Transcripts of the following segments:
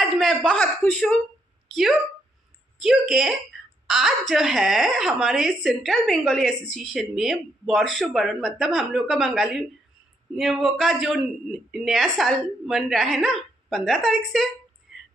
आज मैं बहुत खुश हूँ। क्यों? क्योंकि आज जो है हमारे सेंट्रल बंगाली एसोसिएशन में वर्षों बरन मतलब हम लोग का बंगाली वो का जो नया साल मन रहा है ना 15 तारीख से,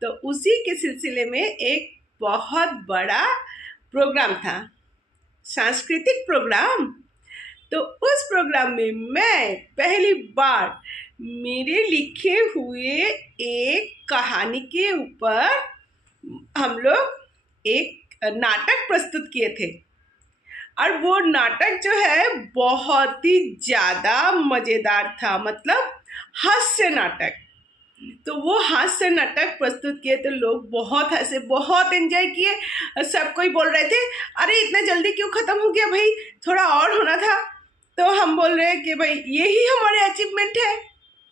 तो उसी के सिलसिले में एक बहुत बड़ा प्रोग्राम था, सांस्कृतिक प्रोग्राम। तो उस प्रोग्राम में मैं पहली बार मेरे लिखे हुए एक कहानी के ऊपर हम लोग एक नाटक प्रस्तुत किए थे। और वो नाटक जो है बहुत ही ज़्यादा मज़ेदार था, मतलब हास्य नाटक। तो वो हास्य नाटक प्रस्तुत किए तो लोग बहुत हंसे, बहुत एंजॉय किए। सब कोई बोल रहे थे अरे इतना जल्दी क्यों ख़त्म हो गया भाई, थोड़ा और होना था। तो हम बोल रहे हैं कि भाई यही हमारे अचीवमेंट है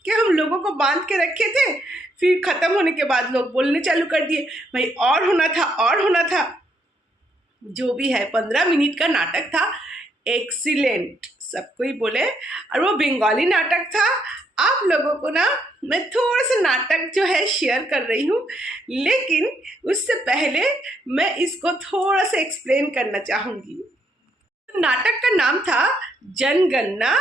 कि हम लोगों को बांध के रखे थे, फिर ख़त्म होने के बाद लोग बोलने चालू कर दिए भाई और होना था और होना था। जो भी है 15 मिनट का नाटक था, एक्सीलेंट सबको ही बोले। और वो बंगाली नाटक था। आप लोगों को ना मैं थोड़ा सा नाटक जो है शेयर कर रही हूँ, लेकिन उससे पहले मैं इसको थोड़ा सा एक्सप्लेन करना चाहूँगी। नाटक का नाम था जनगणना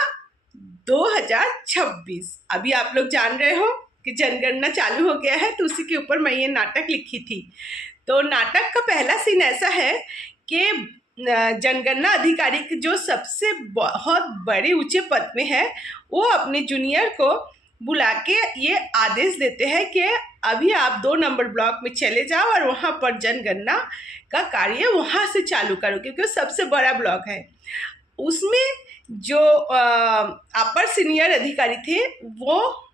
2026। अभी आप लोग जान रहे हो कि जनगणना चालू हो गया है, तो उसी के ऊपर मैं ये नाटक लिखी थी। तो नाटक का पहला सीन ऐसा है कि जनगणना अधिकारी जो सबसे बहुत बड़े ऊंचे पद में है, वो अपने जूनियर को बुला के ये आदेश देते हैं कि अभी आप 2 नंबर ब्लॉक में चले जाओ और वहाँ पर जनगणना का कार्य वहाँ से चालू करो, क्योंकि वो सबसे बड़ा ब्लॉक है। उसमें जो अपर सीनियर अधिकारी थे, वो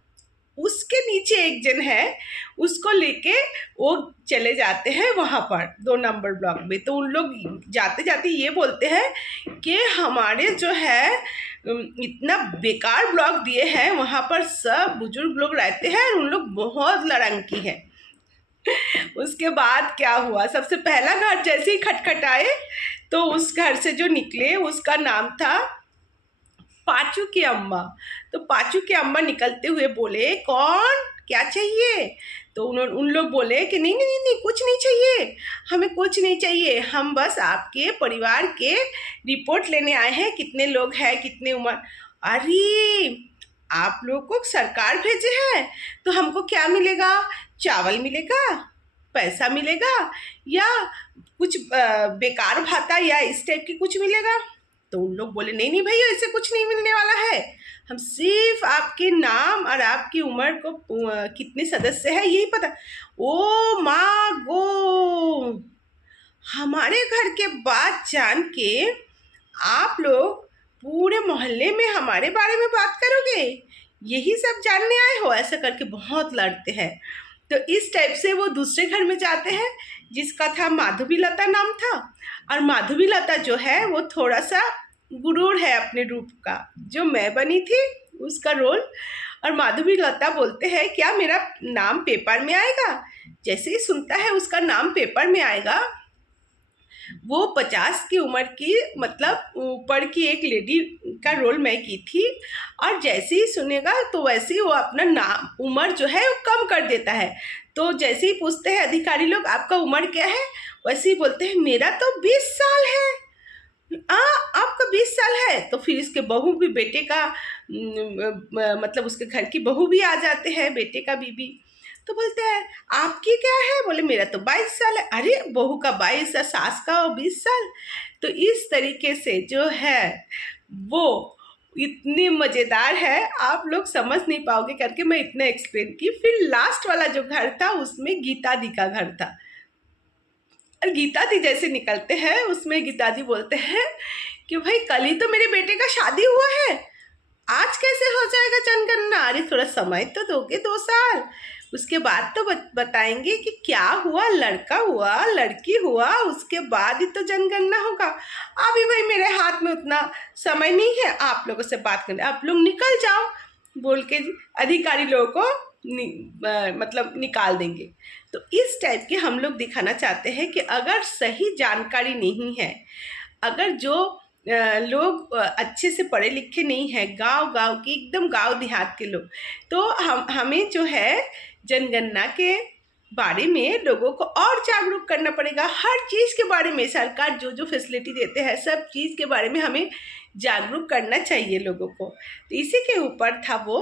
उसके नीचे एक जन है, उसको लेके वो चले जाते हैं वहाँ पर 2 नंबर ब्लॉक में। तो उन लोग जाते जाते ये बोलते हैं कि हमारे जो है इतना बेकार ब्लॉक दिए हैं, वहाँ पर सब बुजुर्ग लोग रहते हैं और उन लोग बहुत लड़ंकी है। उसके बाद क्या हुआ, सबसे पहला घर जैसे ही खटखटाए तो उस घर से जो निकले उसका नाम था पाचू की अम्मा। तो पाचू की अम्मा निकलते हुए बोले कौन, क्या चाहिए? तो उन लोग बोले कि नहीं नहीं नहीं कुछ नहीं चाहिए, हमें कुछ नहीं चाहिए, हम बस आपके परिवार के रिपोर्ट लेने आए हैं, कितने लोग हैं, कितने उम्र। अरे आप लोग को सरकार भेजे हैं, तो हमको क्या मिलेगा? चावल मिलेगा, पैसा मिलेगा, या कुछ बेकार भाता या इस टाइप की कुछ मिलेगा? तो उन लोग बोले नहीं नहीं भैया ऐसे कुछ नहीं मिलने वाला है, हम सिर्फ आपके नाम और आपकी उम्र को कितने सदस्य हैं यही पता। ओ माँ गो, हमारे घर के बात जान के आप लोग पूरे मोहल्ले में हमारे बारे में बात करोगे, यही सब जानने आए हो? ऐसा करके बहुत लड़ते हैं। तो इस टाइप से वो दूसरे घर में जाते हैं, जिसका था माधवी लता नाम था। और माधवी लता जो है वो थोड़ा सा गुरूर है अपने रूप का, जो मैं बनी थी उसका रोल। और माधवी लता बोलते हैं क्या मेरा नाम पेपर में आएगा? जैसे ही सुनता है उसका नाम पेपर में आएगा, वो 50 की उम्र की मतलब ऊपर की एक लेडी का रोल मैं की थी, और जैसे ही सुनेगा तो वैसे ही वो अपना नाम उम्र जो है वो कम कर देता है। तो जैसे ही पूछते हैं अधिकारी लोग आपका उम्र क्या है, वैसे ही बोलते हैं मेरा तो 20 साल है। आपका 20 साल है? तो फिर इसके बहू भी, बेटे का मतलब उसके घर की बहू भी आ जाते हैं, बेटे का बीबी। तो बोलते हैं आपकी क्या है? बोले मेरा तो 22 साल है। अरे बहू का 22 है, सास का 20 साल। तो इस तरीके से जो है वो इतनी मज़ेदार है, आप लोग समझ नहीं पाओगे करके मैं इतना एक्सप्लेन की। फिर लास्ट वाला जो घर था उसमें गीता दी का घर था। और गीता दी जैसे निकलते हैं उसमें गीता दी बोलते हैं कि भाई कल ही तो मेरे बेटे का शादी हुआ है, आज कैसे हो जाएगा जनगणना? अरे थोड़ा समय तो दोगे, 2 साल, उसके बाद तो बताएंगे कि क्या हुआ, लड़का हुआ लड़की हुआ, उसके बाद ही तो जनगणना होगा। अभी भाई मेरे हाथ में उतना समय नहीं है आप लोगों से बात करने, आप लोग निकल जाओ बोल के अधिकारी लोगों को मतलब निकाल देंगे। तो इस टाइप के हम लोग दिखाना चाहते हैं कि अगर सही जानकारी नहीं है, अगर जो लोग अच्छे से पढ़े लिखे नहीं हैं, गांव के एकदम गांव देहात के लोग, तो हमें जो है जनगणना के बारे में लोगों को और जागरूक करना पड़ेगा। हर चीज़ के बारे में सरकार जो जो फैसिलिटी देते हैं सब चीज़ के बारे में हमें जागरूक करना चाहिए लोगों को। तो इसी के ऊपर था वो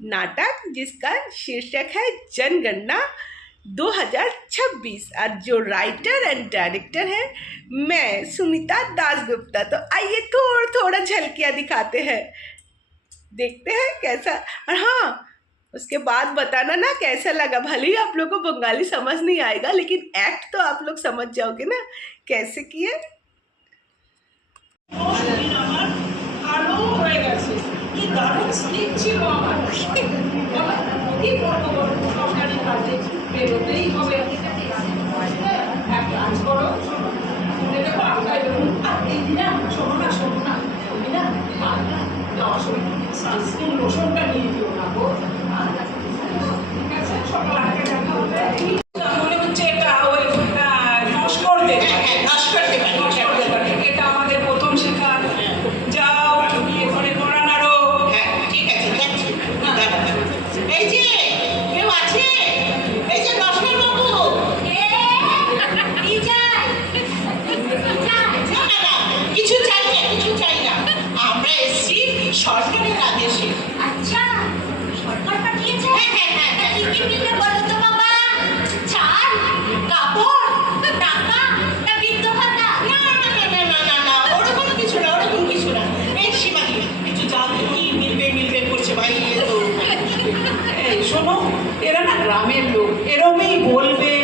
नाटक जिसका शीर्षक है जनगणना 2026 और जो राइटर एंड डायरेक्टर है मैं सुमिता दासगुप्ता। तो आइए थोड़ा झलकियाँ दिखाते हैं, देखते हैं कैसा। और हाँ, उसके बाद बताना ना कैसा लगा। भले ही आप लोग को बंगाली समझ नहीं आएगा लेकिन एक्ट तो आप लोग समझ जाओगे ना कैसे किए। লোশনটা নিয়ে দিও না গো, ঠিক আছে? সকাল আগে দেখা হবে। মনে হচ্ছে এটা ওই নস্কর দেবে, এটা আমাদের প্রথম শেখা। যাও বিয়ে করে করান আরো। হ্যাঁ ঠিক আছে যাচ্ছি। এই যে কেউ আছে? এই যে নস্কর বাবু। কিছু চাই না, কিছু চাই না। আমরা এসছি সরকারের আদেশে। আচ্ছা, সরকার পাঠিয়েছে? হ্যাঁ হ্যাঁ হ্যাঁ। কি কি মিলবে বলো তো বাবা? চাল, কাপড়, টাকা না বৃদ্ধ ভাতা? না না না না না না না ওরকম কিছু না, ওরকম কিছু না। এই সীমাদি একটু জাল কি মিলবে করছে ভাই। তো এই শোনো, এরা না গ্রামের লোক, এরমেই বলবে।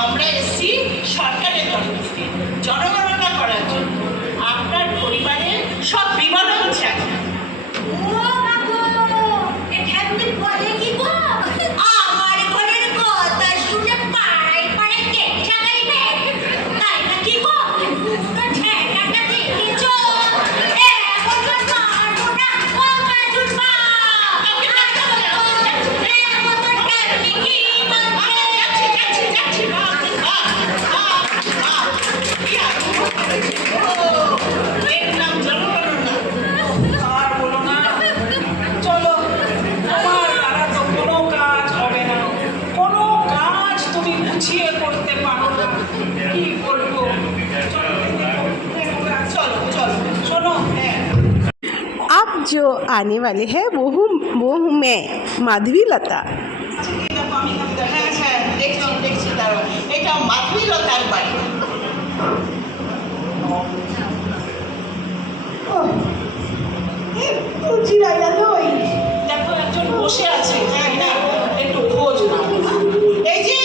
আমরা এসছি সরকারের তরফ থেকে জনগণনা করার জন্য। আপনার পরিবারের সব বিবরণ চাই। ও বাবা, এ ঠাকুর বলে কি গো? আমার ঘরের কথা শুনে পাড়ায় পাড়ায় কেচ্ছা গাইবে, তাই না কি গো? তো ঠেকাটা দেখেছো? এখন তো পারবো না, ও কাজুর মা। এখন তো টাকি কি যাচ্ছি এর নাম জনগণনা। আর বলো না, চলো, তোমার দ্বারা তো কোনো কাজ হবে না, কোনো কাজ তুমি গুছিয়ে করতে পারো না। কি বলবো, চলো চলো শোনো। হ্যাঁ, अब जो आने वाले हैं वो हूँ मैं माधवी लता। হ্যাঁ হ্যাঁ দেখছি দাঁড়ো। এটা মাধবীলতার বাড়ি। দেখো একজন বসে আছে, তাই না? একটু খোঁজ না। এই যে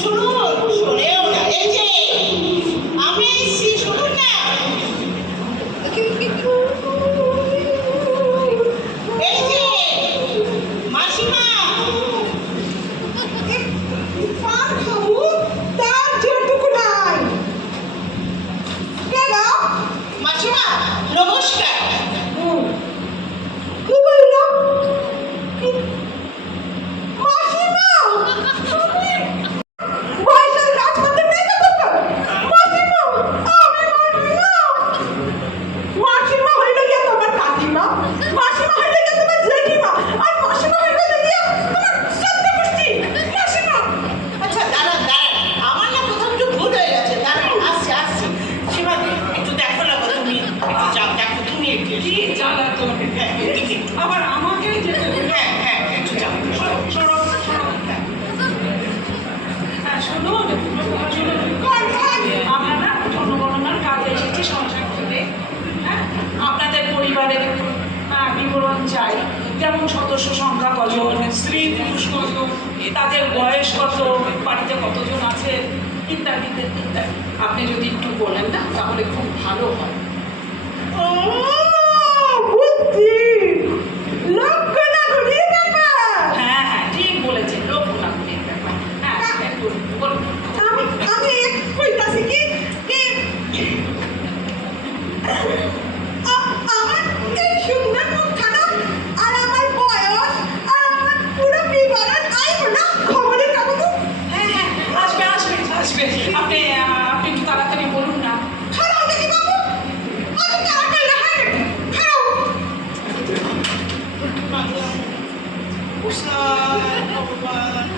শুনুন, শোনেও না। এই যে আমি এসছি, শুনুন না। এই যে মাসিমা, মাসিমা নমস্কার। আচ্ছা দাঁড়ান, আমার না কোথাও একটু ভুল হয়ে গেছে। দাঁড়ান, আসছি। সীমা একটু দেখো না, তুমি একটু যাও, দেখো তুমি একটু। কি জ্বালা তোমাকে। হ্যাঁ দেখি। আবার আমাকে যেতে হবে। হ্যাঁ হ্যাঁ একটু যাও। শোনো, হ্যাঁ শুনুন, আমরা না জনগণনার কাজে এসেছি সংসার থেকে। হ্যাঁ, আপনাদের পরিবারের বিবরণ চাই, যেমন সদস্য সংখ্যা কজন, স্ত্রী পুরুষ কজন, তাদের বয়স কত, বাড়িতে কতজন আছে, ইত্যাদি ইত্যাদি। আপনি যদি একটু বলেন না তাহলে খুব ভালো হয়। হ্যাঁ হ্যাঁ ঠিক বলেছেন, লোক নাগরিক ব্যাপার। হ্যাঁ একটু বলুন। হ্যাঁ হ্যাঁ আসবে আসবে আসবে। আপনি একটু তাড়াতাড়ি বলুন না। ভগবান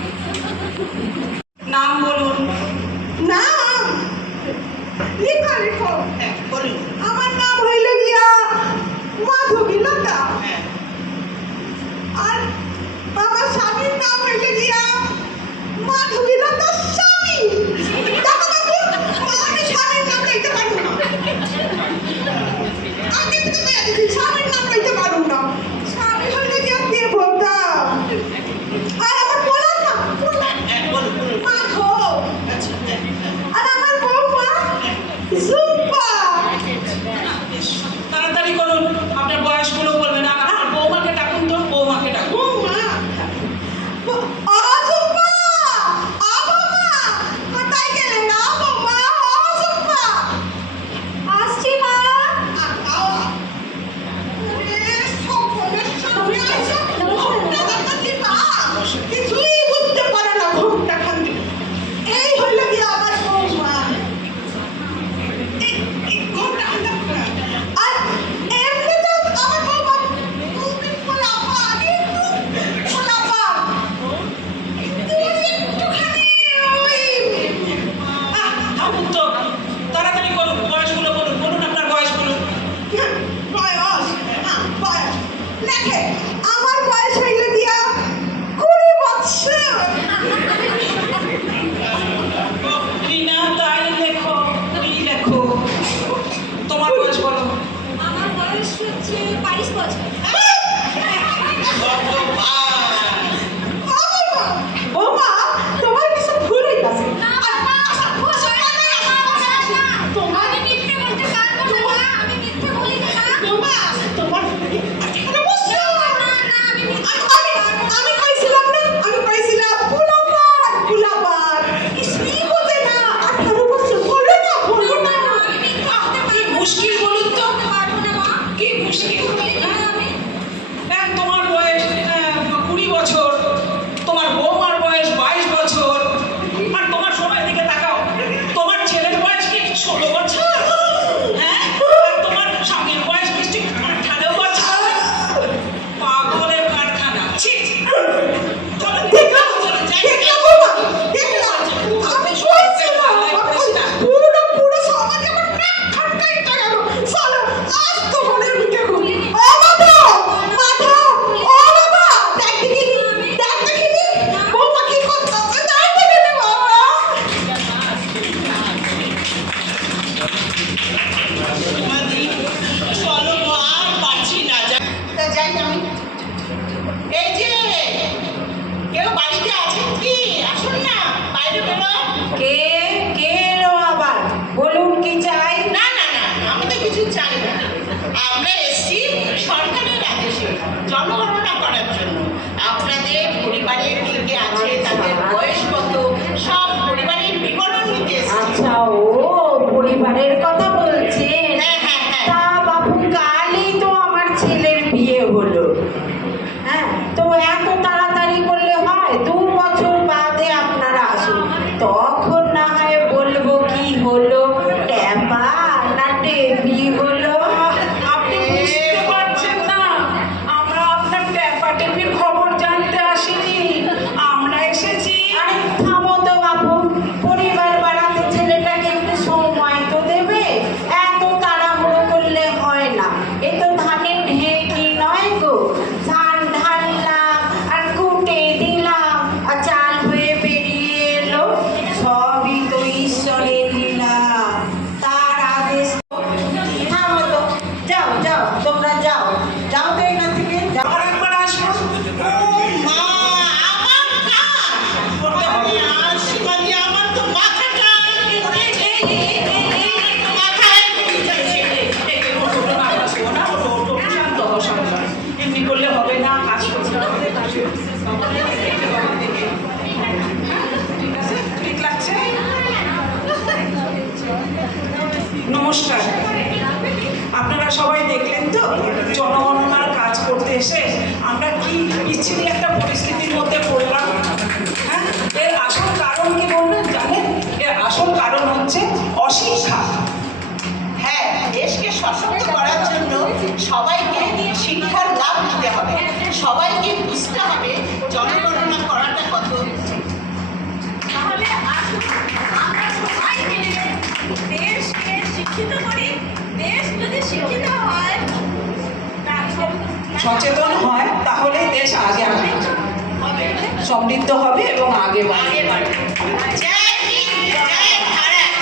কে এলো আবার? বলুন কি চাই? না না না, আমি তো কিছু চাই না। আমরা এসেছি সরকারের আদেশে জনগণনা করার জন্য। আপনাদের পরিবারের কে কে আছে, তাদের বয়স কত, সব পরিবারের বিবরণ নিতে এসেছি। আচ্ছা, ও পরিবারের কথা বলছেন? হ্যাঁ হ্যাঁ হ্যাঁ। তা বাবু, কালই তো আমার ছেলের বিয়ে হলো। হ্যাঁ, তো এত তাড়াতাড়ি করলে হয়? 2 বছর বাদে আপনারা আসুন, তখন না হয় বলবো কি হলো, ট্যাপা না টেপি হলো। আপনি বুঝতে পারছেন না, আমরা আপনার ট্যাপা টেপির খবর জানতে আসিনি, আমরা এসেছি। আরে থামো তো বাবু, পরিবার বাড়াতে ছেলেটাকে একটু সময় তো দেবে, এত তাড়াহুড়ো করলে হয় না। এ তো ধানের ঢেকি নয় গো, ধান ঢাললাম আর কুটে দিলাম আর চাল হয়ে বেরিয়ে এলো। সবই তো ঈশ্বরের লীলা, তার আদেশ। থামো তো, যাও যাও, তোমরা যাও যাও তো এখান থেকে যাও। আর একবার আসবো। ও মা, আমার কাজ! আরে আর শিবাজি, আমার তো মাথাটা মাথায় এমনি করলে হবে না, কাজ করতে হবে। ঠিক আছে, ঠিক লাগছে? নমস্কার। আপনারা সবাই দেখলেন তো জনগণনার কাজ করতে এসে আমরা কি বিচ্ছিন্ন একটা পরিস্থিতির মধ্যে পড়লাম। হ্যাঁ, এর আসল কারণ কি বলবেন জানেন? এর আসল কারণ হচ্ছে অশিক্ষা। হ্যাঁ, দেশকে সশক্ত করার জন্য সবাইকে শিক্ষার লাভ দিতে হবে। সবাইকে বুঝতে হবে জনগণনা করাটা কত। তাহলে আসুন আমরা সবাই মিলে দেশকে শিক্ষিত করি। দেশ যদি শিক্ষিত হয়, সচেতন হয়, তাহলে দেশ আগে সমৃদ্ধ হবে এবং আগে বাড়বে। জয় হিন্দ, জয় ভারত।